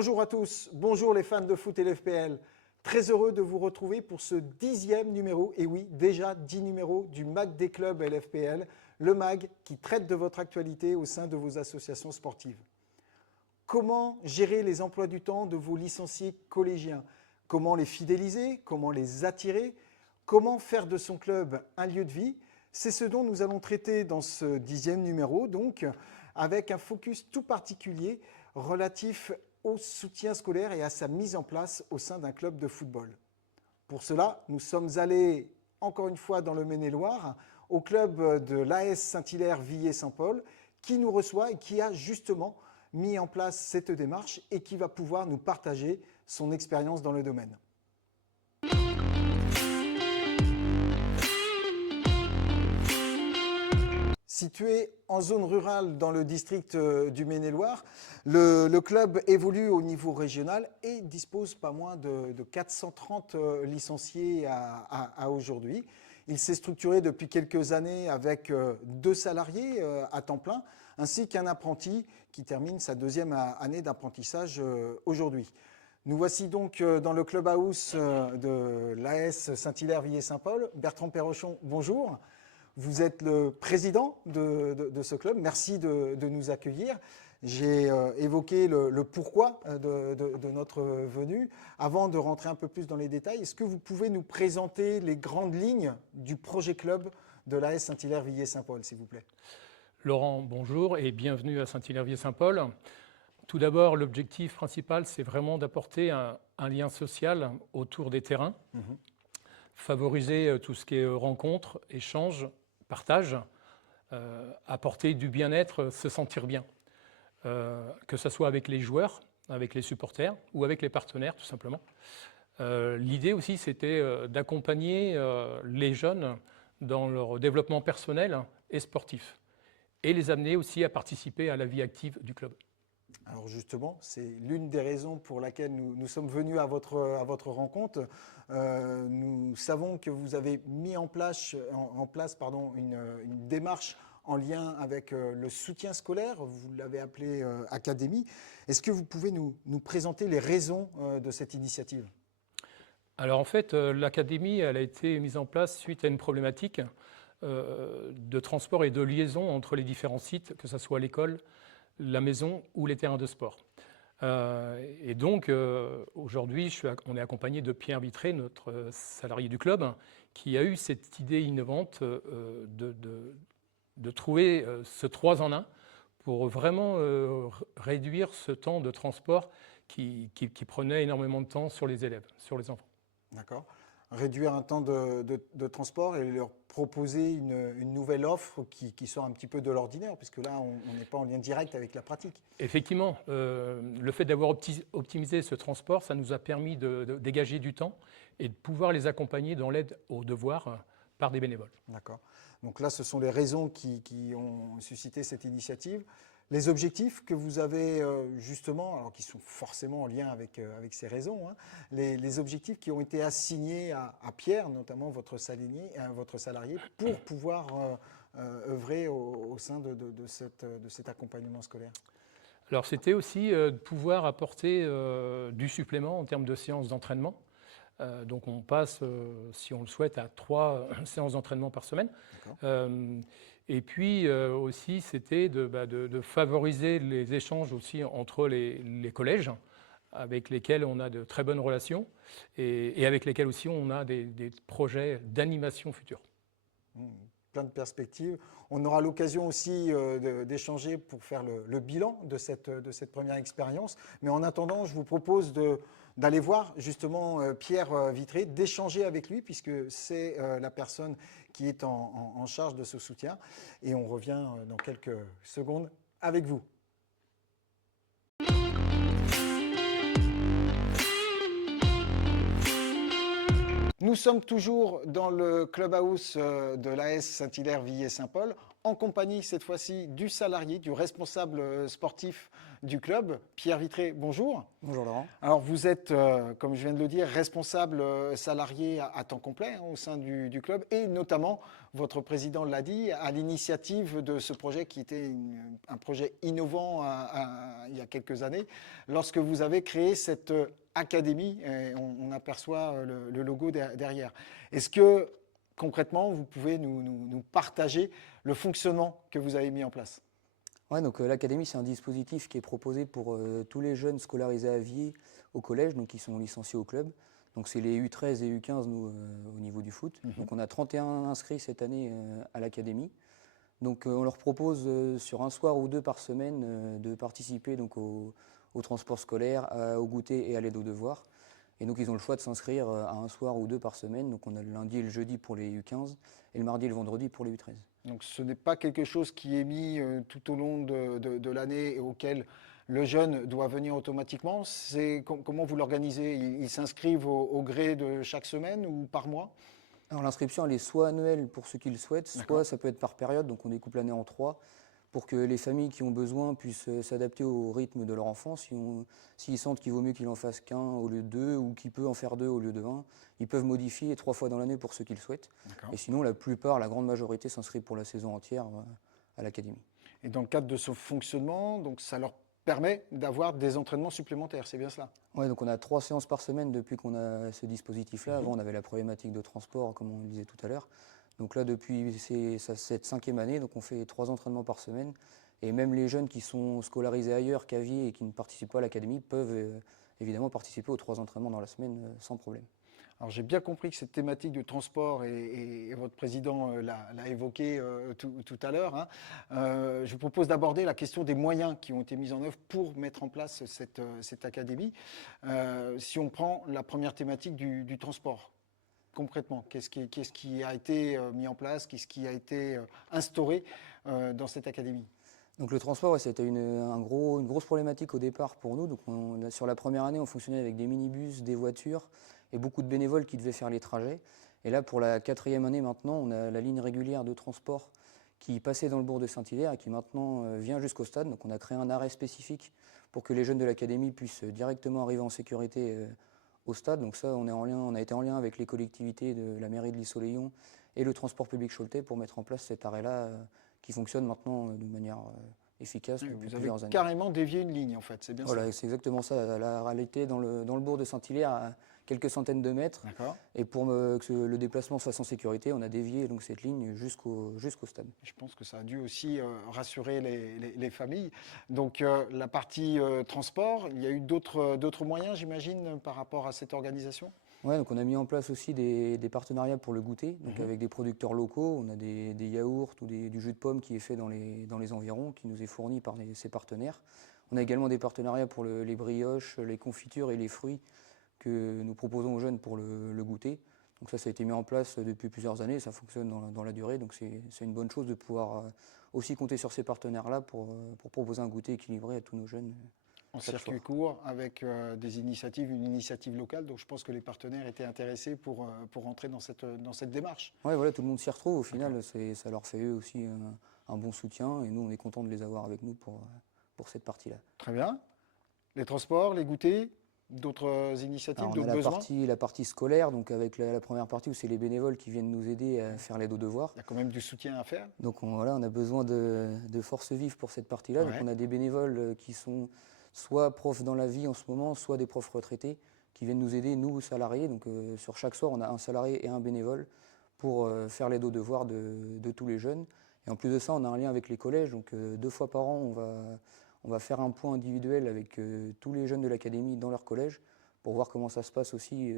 Bonjour à tous, bonjour les fans de foot et l'FPL. Très heureux de vous retrouver pour ce 10e numéro, et oui, déjà 10 numéros du MAG des clubs LFPL, le MAG qui traite de votre actualité au sein de vos associations sportives. Comment gérer les emplois du temps de vos licenciés collégiens? Comment les fidéliser? Comment les attirer? Comment faire de son club un lieu de vie? C'est ce dont nous allons traiter dans ce 10e numéro, donc, avec un focus tout particulier relatif au soutien scolaire et à sa mise en place au sein d'un club de football. Pour cela, nous sommes allés encore une fois dans le Maine-et-Loire, au club de l'AS Saint-Hilaire-Villers-Saint-Paul, qui nous reçoit et qui a justement mis en place cette démarche et qui va pouvoir nous partager son expérience dans le domaine. Situé en zone rurale dans le district du Maine-et-Loire, le club évolue au niveau régional et dispose pas moins de 430 licenciés à aujourd'hui. Il s'est structuré depuis quelques années avec 2 salariés à temps plein, ainsi qu'un apprenti qui termine sa 2e année d'apprentissage aujourd'hui. Nous voici donc dans le clubhouse de l'AS Saint-Hilaire-Villers-Saint-Paul. Bertrand Perrochon, bonjour. Vous êtes le président de ce club. Merci de nous accueillir. J'ai évoqué le pourquoi de notre venue. Avant de rentrer un peu plus dans les détails, est-ce que vous pouvez nous présenter les grandes lignes du projet club de l'AS Saint-Hilaire-Villers-Saint-Paul, s'il vous plaît? Laurent, bonjour et bienvenue à Saint-Hilaire-Villers-Saint-Paul. Tout d'abord, l'objectif principal, c'est vraiment d'apporter un lien social autour des terrains, favoriser tout ce qui est rencontre, échange, partage, apporter du bien-être, se sentir bien, que ce soit avec les joueurs, avec les supporters ou avec les partenaires tout simplement. L'idée aussi c'était d'accompagner les jeunes dans leur développement personnel et sportif et les amener aussi à participer à la vie active du club. Alors justement, c'est l'une des raisons pour laquelle nous sommes venus à votre rencontre. Nous savons que vous avez mis en place une démarche en lien avec le soutien scolaire, vous l'avez appelé Académie. Est-ce que vous pouvez nous présenter les raisons de cette initiative? Alors en fait, l'Académie elle a été mise en place suite à une problématique de transport et de liaison entre les différents sites, que ce soit l'école, la maison ou les terrains de sport. Et donc, aujourd'hui, on est accompagné de Pierre Vitré, notre salarié du club, qui a eu cette idée innovante de trouver ce 3 en 1 pour vraiment réduire ce temps de transport qui prenait énormément de temps sur les élèves, sur les enfants. D'accord. Réduire un temps de transport et leur proposer une nouvelle offre qui sort un petit peu de l'ordinaire, puisque là, on n'est pas en lien direct avec la pratique. Effectivement, le fait d'avoir optimisé ce transport, ça nous a permis de dégager du temps et de pouvoir les accompagner dans l'aide aux devoirs par des bénévoles. D'accord. Donc là, ce sont les raisons qui ont suscité cette initiative. Les objectifs que vous avez justement, alors qui sont forcément en lien avec ces raisons, hein, les objectifs qui ont été assignés à Pierre, notamment votre salarié, pour pouvoir œuvrer au sein de cet accompagnement scolaire. Alors c'était aussi de pouvoir apporter du supplément en termes de séances d'entraînement. Donc on passe, si on le souhaite, à 3 séances d'entraînement par semaine. Et puis aussi, c'était de favoriser les échanges aussi entre les collèges, avec lesquels on a de très bonnes relations, et avec lesquels aussi on a des projets d'animation future. Plein de perspectives. On aura l'occasion aussi d'échanger pour faire le bilan de cette première expérience. Mais en attendant, je vous propose d'aller voir justement Pierre Vitré, d'échanger avec lui, puisque c'est la personne qui est en charge de ce soutien. Et on revient dans quelques secondes avec vous. Nous sommes toujours dans le clubhouse de l'AS Saint-Hilaire-Villers-Saint-Paul, en compagnie cette fois-ci du salarié, du responsable sportif du club. Pierre Vitré, bonjour. Bonjour Laurent. Alors vous êtes, comme je viens de le dire, responsable salarié à temps complet au sein du club et notamment, votre président l'a dit, à l'initiative de ce projet qui était un projet innovant il y a quelques années, lorsque vous avez créé cette académie, et on aperçoit le logo derrière. Est-ce que concrètement, vous pouvez nous partager le fonctionnement que vous avez mis en place? Ouais, donc l'académie, c'est un dispositif qui est proposé pour tous les jeunes scolarisés à vie au collège, donc qui sont licenciés au club. Donc c'est les U13 et U15 nous au niveau du foot. Donc on a 31 inscrits cette année à l'académie. Donc on leur propose sur un soir ou deux par semaine de participer donc au transport scolaire, au goûter et à l'aide aux devoirs. Et donc ils ont le choix de s'inscrire à un soir ou deux par semaine. Donc on a le lundi et le jeudi pour les U15 et le mardi et le vendredi pour les U13. Donc ce n'est pas quelque chose qui est mis tout au long de l'année et auquel le jeune doit venir automatiquement. Comment vous l'organisez? Ils s'inscrivent au gré de chaque semaine ou par mois? Alors l'inscription, elle est soit annuelle pour ceux qui le souhaitent, soit ça peut être par période, donc on découpe l'année en 3, pour que les familles qui ont besoin puissent s'adapter au rythme de leur enfant. S'ils sentent qu'il vaut mieux qu'il en fasse qu'un au lieu de 2, ou qu'il peut en faire 2 au lieu de 1, ils peuvent modifier 3 fois dans l'année pour ceux qui le souhaitent. Et sinon, la grande majorité s'inscrit pour la saison entière à l'académie. Et dans le cadre de ce fonctionnement, donc ça leur permet d'avoir des entraînements supplémentaires, c'est bien cela? Oui, donc on a 3 séances par semaine depuis qu'on a ce dispositif-là. Avant, on avait la problématique de transport, comme on le disait tout à l'heure. Donc là, depuis cette 5e année, donc on fait 3 entraînements par semaine. Et même les jeunes qui sont scolarisés ailleurs qu'à Vier et qui ne participent pas à l'académie peuvent évidemment participer aux 3 entraînements dans la semaine sans problème. Alors j'ai bien compris que cette thématique du transport, et votre président l'a évoqué tout à l'heure, hein. Je vous propose d'aborder la question des moyens qui ont été mis en œuvre pour mettre en place cette académie. Si on prend la première thématique du transport, concrètement, qu'est-ce qui a été mis en place, qu'est-ce qui a été instauré dans cette académie? Donc le transport, c'était une grosse problématique au départ pour nous. Donc sur la première année, on fonctionnait avec des minibus, des voitures et beaucoup de bénévoles qui devaient faire les trajets. Et là, pour la 4e année maintenant, on a la ligne régulière de transport qui passait dans le bourg de Saint-Hilaire et qui maintenant vient jusqu'au stade. Donc on a créé un arrêt spécifique pour que les jeunes de l'académie puissent directement arriver en sécurité au stade. Donc ça, on a été en lien avec les collectivités de la mairie de Lys-Soleillon et le transport public Choletais pour mettre en place cet arrêt-là qui fonctionne maintenant de manière efficace depuis plusieurs années. Vous avez carrément dévié une ligne en fait, c'est bien ça? Voilà, c'est exactement ça. La réalité dans le bourg de Saint-Hilaire, à quelques centaines de mètres. Et pour que le déplacement se fasse en sécurité, on a dévié donc cette ligne jusqu'au stade. Je pense que ça a dû aussi rassurer les familles. Donc la partie transport, il y a eu d'autres moyens, j'imagine, par rapport à cette organisation? Ouais, donc on a mis en place aussi des partenariats pour le goûter, donc avec des producteurs locaux. On a des yaourts ou du jus de pomme qui est fait dans les environs, qui nous est fourni par ces partenaires. On a également des partenariats pour les brioches, les confitures et les fruits que nous proposons aux jeunes pour le goûter. Donc ça a été mis en place depuis plusieurs années, ça fonctionne dans la durée, donc c'est une bonne chose de pouvoir aussi compter sur ces partenaires-là pour proposer un goûter équilibré à tous nos jeunes. En circuit court, avec une initiative locale, donc je pense que les partenaires étaient intéressés pour entrer dans cette démarche. Oui, voilà, tout le monde s'y retrouve, au final, ça leur fait eux aussi un bon soutien, et nous on est contents de les avoir avec nous pour cette partie-là. Très bien. Les transports, les goûters, d'autres initiatives, d'autres besoins? On a la partie scolaire, donc avec la première partie où c'est les bénévoles qui viennent nous aider à faire l'aide aux devoirs. Il y a quand même du soutien à faire. Donc on a besoin de force vive pour cette partie-là. Ouais. Donc on a des bénévoles qui sont soit profs dans la vie en ce moment, soit des profs retraités qui viennent nous aider, nous salariés. Donc sur chaque soir, on a un salarié et un bénévole pour faire l'aide aux devoirs de tous les jeunes. Et en plus de ça, on a un lien avec les collèges. Donc 2 fois par an, on va faire un point individuel avec tous les jeunes de l'académie dans leur collège pour voir comment ça se passe aussi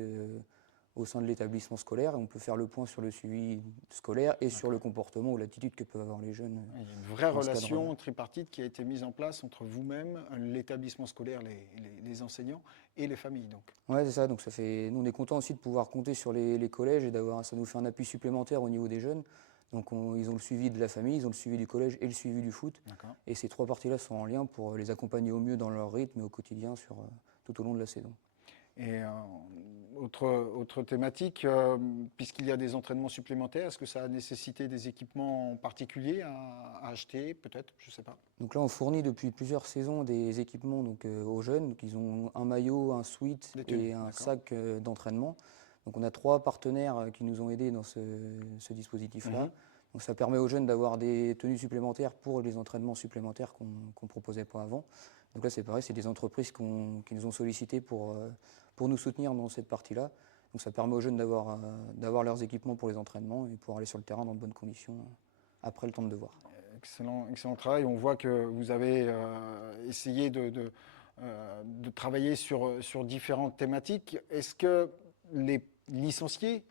au sein de l'établissement scolaire. Et on peut faire le point sur le suivi scolaire et sur le comportement ou l'attitude que peuvent avoir les jeunes. Il y a une vraie relation tripartite qui a été mise en place entre vous-même, l'établissement scolaire, les enseignants et les familles. Oui, c'est ça. Donc nous, on est contents aussi de pouvoir compter sur les collèges et ça nous fait un appui supplémentaire au niveau des jeunes. Donc ils ont le suivi de la famille, ils ont le suivi du collège et le suivi du foot. Et ces 3 parties-là sont en lien pour les accompagner au mieux dans leur rythme et au quotidien tout au long de la saison. Et autre thématique, puisqu'il y a des entraînements supplémentaires, est-ce que ça a nécessité des équipements particuliers à acheter, peut-être? Je ne sais pas. Donc là, on fournit depuis plusieurs saisons des équipements donc, aux jeunes. Donc, ils ont un maillot, un sweat Des tenues, et un d'accord. sac d'entraînement. Donc on a 3 partenaires qui nous ont aidés dans ce dispositif-là. Mhm. Donc ça permet aux jeunes d'avoir des tenues supplémentaires pour les entraînements supplémentaires qu'on ne proposait pas avant. Donc là, c'est pareil, c'est des entreprises qui nous ont sollicité pour nous soutenir dans cette partie-là. Donc ça permet aux jeunes d'avoir leurs équipements pour les entraînements et pouvoir aller sur le terrain dans de bonnes conditions après le temps de devoir. Excellent, excellent travail. On voit que vous avez essayé de travailler sur différentes thématiques. Est-ce que les licenciés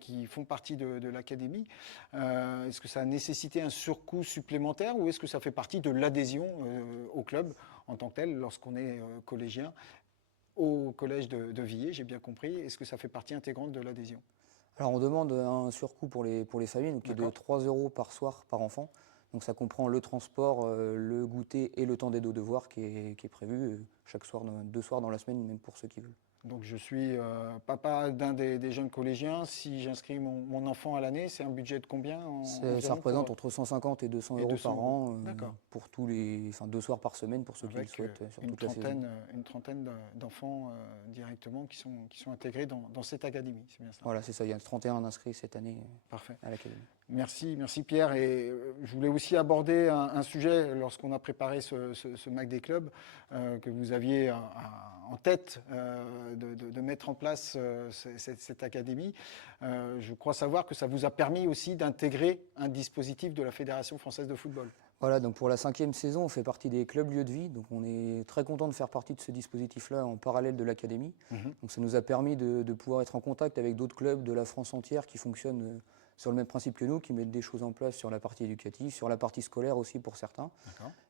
qui font partie de l'académie, est-ce que ça a nécessité un surcoût supplémentaire ou est-ce que ça fait partie de l'adhésion au club en tant que tel lorsqu'on est collégien au collège de Villers, j'ai bien compris? Est-ce que ça fait partie intégrante de l'adhésion? Alors on demande un surcoût pour les familles, donc qui est de 3 € par soir par enfant. Donc ça comprend le transport, le goûter et le temps d'aide aux devoirs qui est prévu chaque soir, 2 soirs dans la semaine, même pour ceux qui veulent. Donc je suis papa d'un des jeunes collégiens. Si j'inscris mon enfant à l'année, c'est un budget de combien Ça représente entre 150 et 200 et € 200 par an D'accord. pour enfin 2 soirs par semaine pour ceux qui le Avec souhaitent sur toute la saison. une trentaine d'enfants directement qui sont intégrés dans cette académie. C'est bien ça. Voilà, c'est ça, il y a 31 inscrits cette année Parfait. à l'académie. Merci Pierre. Et je voulais aussi aborder un sujet lorsqu'on a préparé ce Mac des clubs que vous aviez en tête de mettre en place cette académie. Je crois savoir que ça vous a permis aussi d'intégrer un dispositif de la Fédération française de football. Voilà, donc pour la 5e saison, on fait partie des clubs lieux de vie. Donc on est très content de faire partie de ce dispositif-là en parallèle de l'académie. Donc ça nous a permis de pouvoir être en contact avec d'autres clubs de la France entière qui fonctionnent sur le même principe que nous, qui mettent des choses en place sur la partie éducative, sur la partie scolaire aussi pour certains.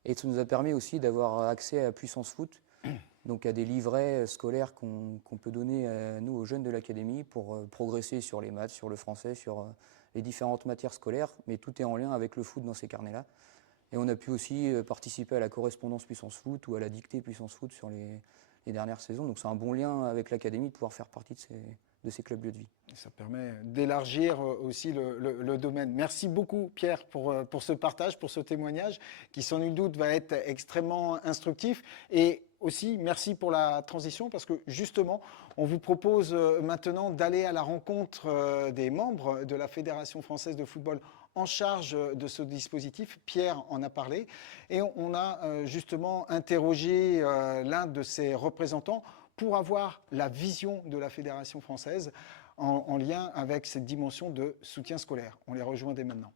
Et ça nous a permis aussi d'avoir accès à Puissance Foot, donc à des livrets scolaires qu'on peut donner à nous, aux jeunes de l'académie, pour progresser sur les maths, sur le français, sur les différentes matières scolaires, mais tout est en lien avec le foot dans ces carnets-là. Et on a pu aussi participer à la correspondance Puissance Foot ou à la dictée Puissance Foot sur les dernières saisons. Donc c'est un bon lien avec l'académie de pouvoir faire partie de ces clubs lieux de vie. Et ça permet d'élargir aussi le domaine. Merci beaucoup Pierre pour ce partage, pour ce témoignage qui sans nul doute va être extrêmement instructif. Et aussi merci pour la transition parce que justement on vous propose maintenant d'aller à la rencontre des membres de la Fédération française de football en charge de ce dispositif. Pierre en a parlé et on a justement interrogé l'un de ses représentants pour avoir la vision de la Fédération française en lien avec cette dimension de soutien scolaire. On les rejoint dès maintenant.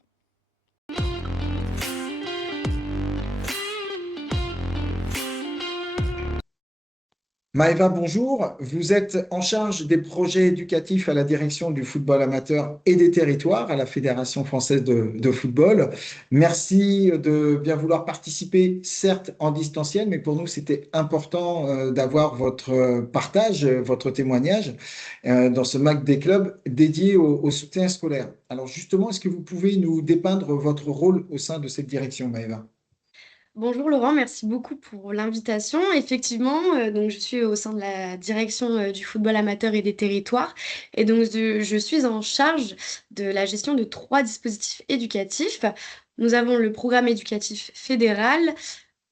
Maëva, bonjour. Vous êtes en charge des projets éducatifs à la direction du football amateur et des territoires à la Fédération française de football. Merci de bien vouloir participer, certes en distanciel, mais pour nous, c'était important d'avoir votre partage, votre témoignage dans ce MAC des clubs dédié au soutien scolaire. Alors justement, est-ce que vous pouvez nous dépeindre votre rôle au sein de cette direction, Maëva ? Bonjour Laurent, merci beaucoup pour l'invitation. Effectivement, donc je suis au sein de la direction du football amateur et des territoires. Et donc je suis en charge de la gestion de 3 dispositifs éducatifs. Nous avons le programme éducatif fédéral,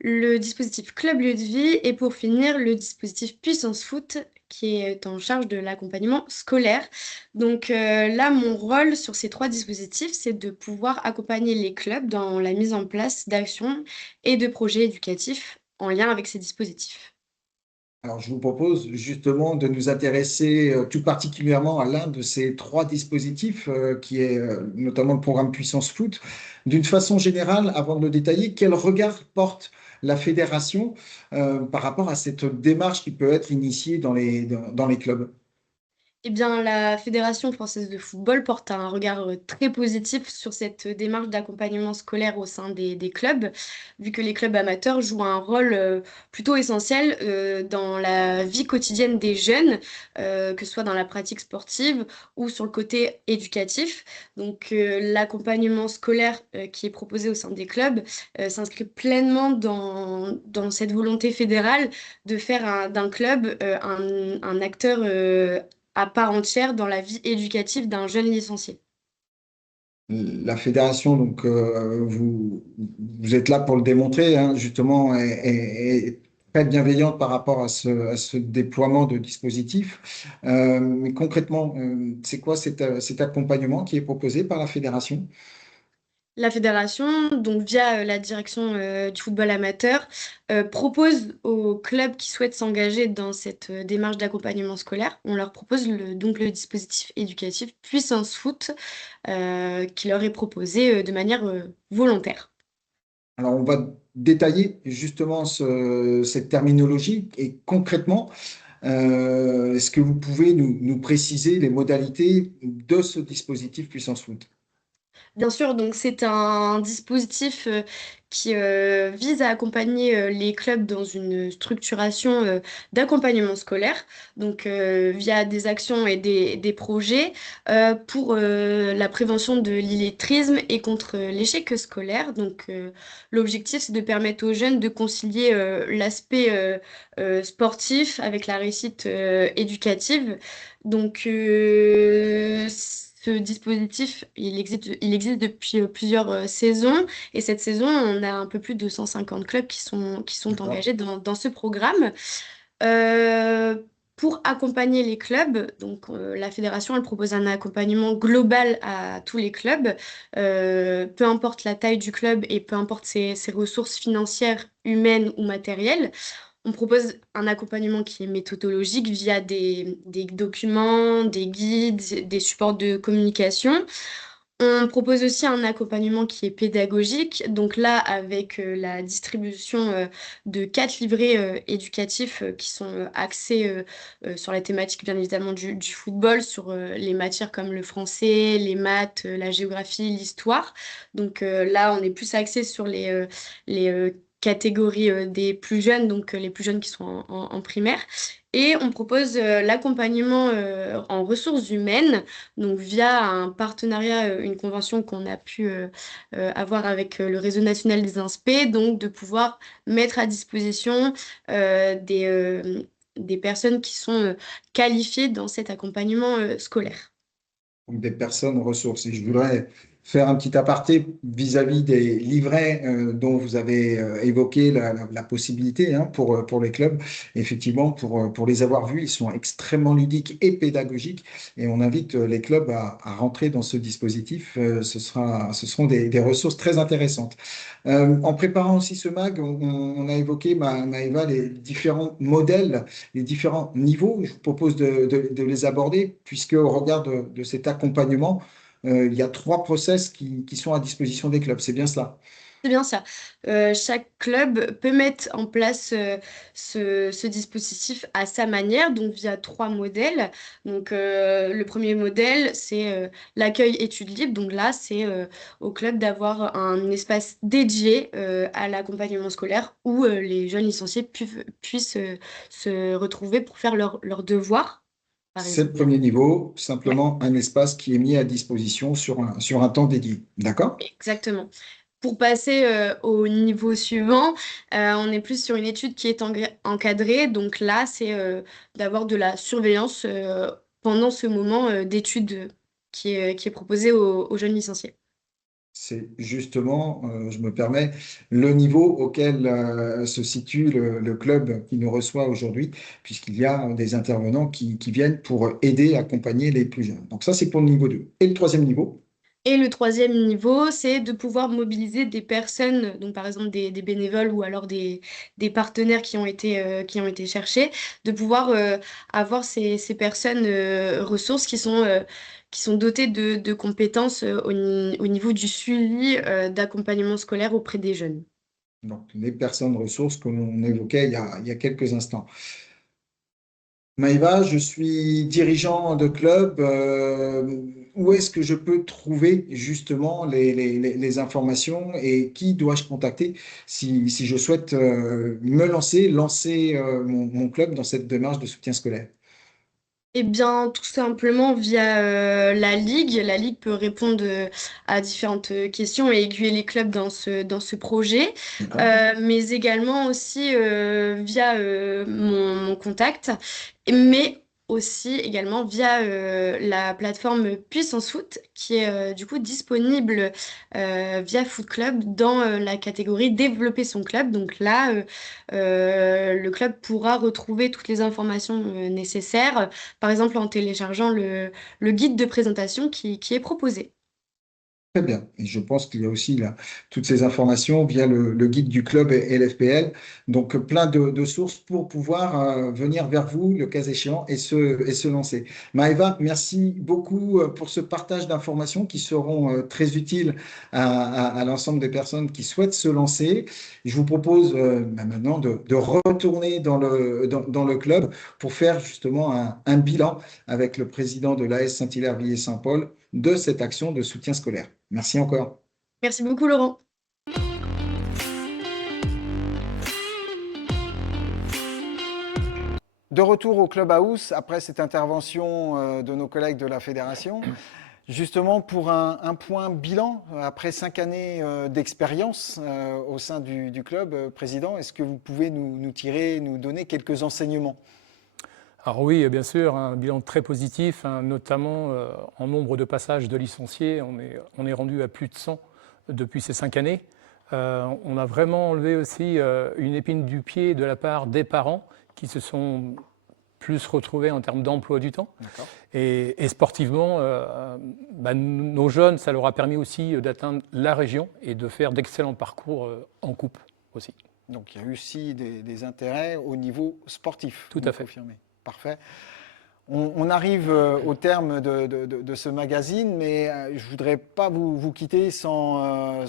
le dispositif Club Lieu de Vie et pour finir le dispositif Puissance Foot qui est en charge de l'accompagnement scolaire. Donc là, mon rôle sur ces 3 dispositifs, c'est de pouvoir accompagner les clubs dans la mise en place d'actions et de projets éducatifs en lien avec ces dispositifs. Alors, je vous propose justement de nous intéresser tout particulièrement à l'un de ces 3 dispositifs, qui est notamment le programme Puissance Foot. D'une façon générale, avant de le détailler, quel regard porte la fédération par rapport à cette démarche qui peut être initiée dans les clubs? Eh bien, la Fédération française de football porte un regard très positif sur cette démarche d'accompagnement scolaire au sein des clubs, vu que les clubs amateurs jouent un rôle plutôt essentiel dans la vie quotidienne des jeunes, que ce soit dans la pratique sportive ou sur le côté éducatif. Donc, l'accompagnement scolaire qui est proposé au sein des clubs s'inscrit pleinement dans cette volonté fédérale de faire d'un club un acteur à part entière dans la vie éducative d'un jeune licencié. La fédération, donc, vous êtes là pour le démontrer, hein, justement, est très bienveillante par rapport à ce déploiement de dispositifs. Mais concrètement, c'est quoi cet accompagnement qui est proposé par la fédération? La fédération, donc via la direction du football amateur, propose aux clubs qui souhaitent s'engager dans cette démarche d'accompagnement scolaire, on leur propose donc le dispositif éducatif Puissance Foot qui leur est proposé de manière volontaire. Alors, on va détailler justement cette terminologie et concrètement, est-ce que vous pouvez nous préciser les modalités de ce dispositif Puissance Foot? Bien sûr, donc c'est un dispositif qui vise à accompagner les clubs dans une structuration d'accompagnement scolaire, donc via des actions et des projets pour la prévention de l'illettrisme et contre l'échec scolaire. Donc l'objectif, c'est de permettre aux jeunes de concilier l'aspect sportif avec la réussite éducative. Donc, ce dispositif, il existe depuis plusieurs saisons. Et cette saison, on a un peu plus de 150 clubs qui sont D'accord. engagés dans ce programme. Euh, pour accompagner les clubs, donc la fédération, elle propose un accompagnement global à tous les clubs, peu importe la taille du club et peu importe ses ressources financières, humaines ou matérielles. On propose un accompagnement qui est méthodologique via des documents, des guides, des supports de communication. On propose aussi un accompagnement qui est pédagogique. Donc là, avec la distribution de 4 livrets éducatifs qui sont axés sur la thématique, bien évidemment, du football, sur les matières comme le français, les maths, la géographie, l'histoire. Donc là, on est plus axé sur les catégories des plus jeunes, donc les plus jeunes qui sont en primaire. Et on propose l'accompagnement en ressources humaines, donc via un partenariat, une convention qu'on a pu avoir avec le Réseau national des inspects, donc de pouvoir mettre à disposition des personnes qui sont qualifiées dans cet accompagnement scolaire. Donc des personnes ressources. Et je voudrais faire un petit aparté vis-à-vis des livrets dont vous avez évoqué la possibilité, hein, pour les clubs. Effectivement, pour les avoir vus, ils sont extrêmement ludiques et pédagogiques. Et on invite les clubs à rentrer dans ce dispositif. Ce seront des ressources très intéressantes. En préparant aussi ce mag, on a évoqué, Maëva, les différents modèles, les différents niveaux. Je vous propose de les aborder, puisque au regard de cet accompagnement, il y a 3 process qui sont à disposition des clubs. C'est bien cela. C'est bien ça. Chaque club peut mettre en place ce dispositif à sa manière, donc via 3 modèles. Donc, le premier modèle, c'est l'accueil études libres. Donc là, c'est au club d'avoir un espace dédié à l'accompagnement scolaire où les jeunes licenciés puissent se retrouver pour faire leurs devoirs, par C'est le exemple. premier niveau, Ouais, simplement un espace qui est mis à disposition sur un temps dédié. D'accord? exactement. Pour passer au niveau suivant, on est plus sur une étude qui est encadrée. Donc là, c'est d'avoir de la surveillance pendant ce moment d'étude qui est proposé aux jeunes licenciés. C'est justement, je me permets, le niveau auquel se situe le club qui nous reçoit aujourd'hui, puisqu'il y a des intervenants qui viennent pour aider, accompagner les plus jeunes. Donc ça, c'est pour le niveau 2. Et le troisième niveau, Et le troisième niveau, c'est de pouvoir mobiliser des personnes, donc par exemple des bénévoles ou alors des partenaires qui ont été cherchés, de pouvoir avoir ces personnes ressources qui sont dotées de compétences au niveau du suivi d'accompagnement scolaire auprès des jeunes. donc les personnes ressources que l'on évoquait il y a quelques instants. Maïva, je suis dirigeant de club. Où est-ce que je peux trouver justement les informations et qui dois-je contacter si je souhaite me lancer mon club dans cette démarche de soutien scolaire? Eh bien, tout simplement via la Ligue. La Ligue peut répondre à différentes questions et aiguiller les clubs dans ce projet. D'accord? Mais également aussi via mon contact, mais aussi également via la plateforme Puissance Foot, qui est du coup disponible via Foot Club dans la catégorie Développer son club. Donc là, le club pourra retrouver toutes les informations nécessaires, par exemple en téléchargeant le guide de présentation qui est proposé. Très bien. Et je pense qu'il y a aussi là, toutes ces informations via le guide du club et l'FPL. Donc, plein de sources pour pouvoir venir vers vous, le cas échéant, et se lancer. Maëva, merci beaucoup pour ce partage d'informations qui seront très utiles à l'ensemble des personnes qui souhaitent se lancer. Je vous propose maintenant de retourner dans le club pour faire justement un bilan avec le président de l'AS Saint-Hilaire-Villers-Saint-Paul de cette action de soutien scolaire. Merci encore. Merci beaucoup, Laurent. De retour au Clubhouse, après cette intervention de nos collègues de la fédération, justement pour un point bilan, après 5 années d'expérience au sein du club, Président, est-ce que vous pouvez nous donner quelques enseignements? Alors oui, bien sûr, un bilan très positif, hein, notamment en nombre de passages de licenciés. On est rendu à plus de 100 depuis ces 5 années. On a vraiment enlevé aussi une épine du pied de la part des parents qui se sont plus retrouvés en termes d'emploi du temps. Et sportivement, nos jeunes, ça leur a permis aussi d'atteindre la région et de faire d'excellents parcours en coupe aussi. Donc il y a eu aussi des intérêts au niveau sportif. Tout à fait. Confirmé. Parfait. On arrive au terme de ce magazine, mais je ne voudrais pas vous quitter sans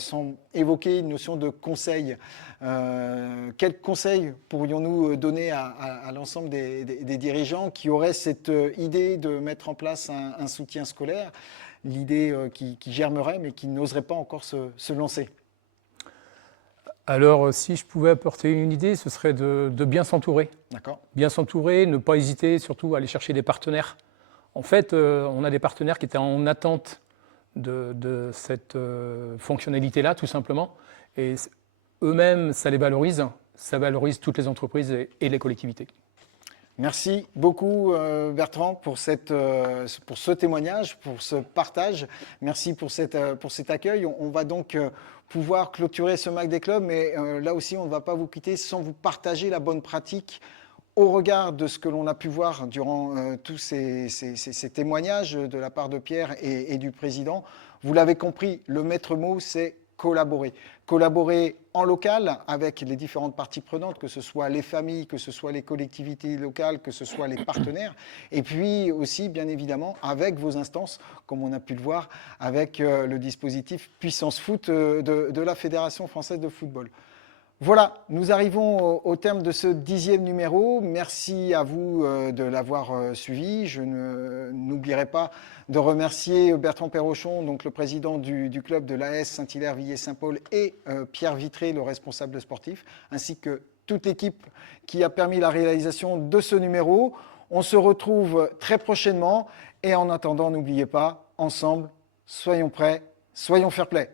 évoquer une notion de conseil. Quels conseils pourrions-nous donner à l'ensemble des dirigeants qui auraient cette idée de mettre en place un soutien scolaire, l'idée qui germerait mais qui n'oserait pas encore se lancer? Alors, si je pouvais apporter une idée, ce serait de bien s'entourer. D'accord. Bien s'entourer, ne pas hésiter surtout à aller chercher des partenaires. En fait, on a des partenaires qui étaient en attente de cette fonctionnalité-là, tout simplement. Et eux-mêmes, ça les valorise. Ça valorise toutes les entreprises et les collectivités. Merci beaucoup Bertrand pour ce témoignage, pour ce partage. Merci pour cet accueil. On va donc pouvoir clôturer ce MAC des clubs, mais là aussi on ne va pas vous quitter sans vous partager la bonne pratique au regard de ce que l'on a pu voir durant tous ces témoignages de la part de Pierre et du président. Vous l'avez compris, le maître mot c'est collaborer. Collaborer en local avec les différentes parties prenantes, que ce soit les familles, que ce soit les collectivités locales, que ce soit les partenaires, et puis aussi, bien évidemment, avec vos instances, comme on a pu le voir avec le dispositif Puissance Foot de la Fédération française de football. Voilà, nous arrivons au terme de ce 10e numéro. Merci à vous de l'avoir suivi. Je n'oublierai pas de remercier Bertrand Perrochon, donc le président du club de l'AS Saint-Hilaire-Villers-Saint-Paul, et Pierre Vitré, le responsable sportif, ainsi que toute l'équipe qui a permis la réalisation de ce numéro. On se retrouve très prochainement et en attendant, n'oubliez pas, ensemble, soyons prêts, soyons fair-play.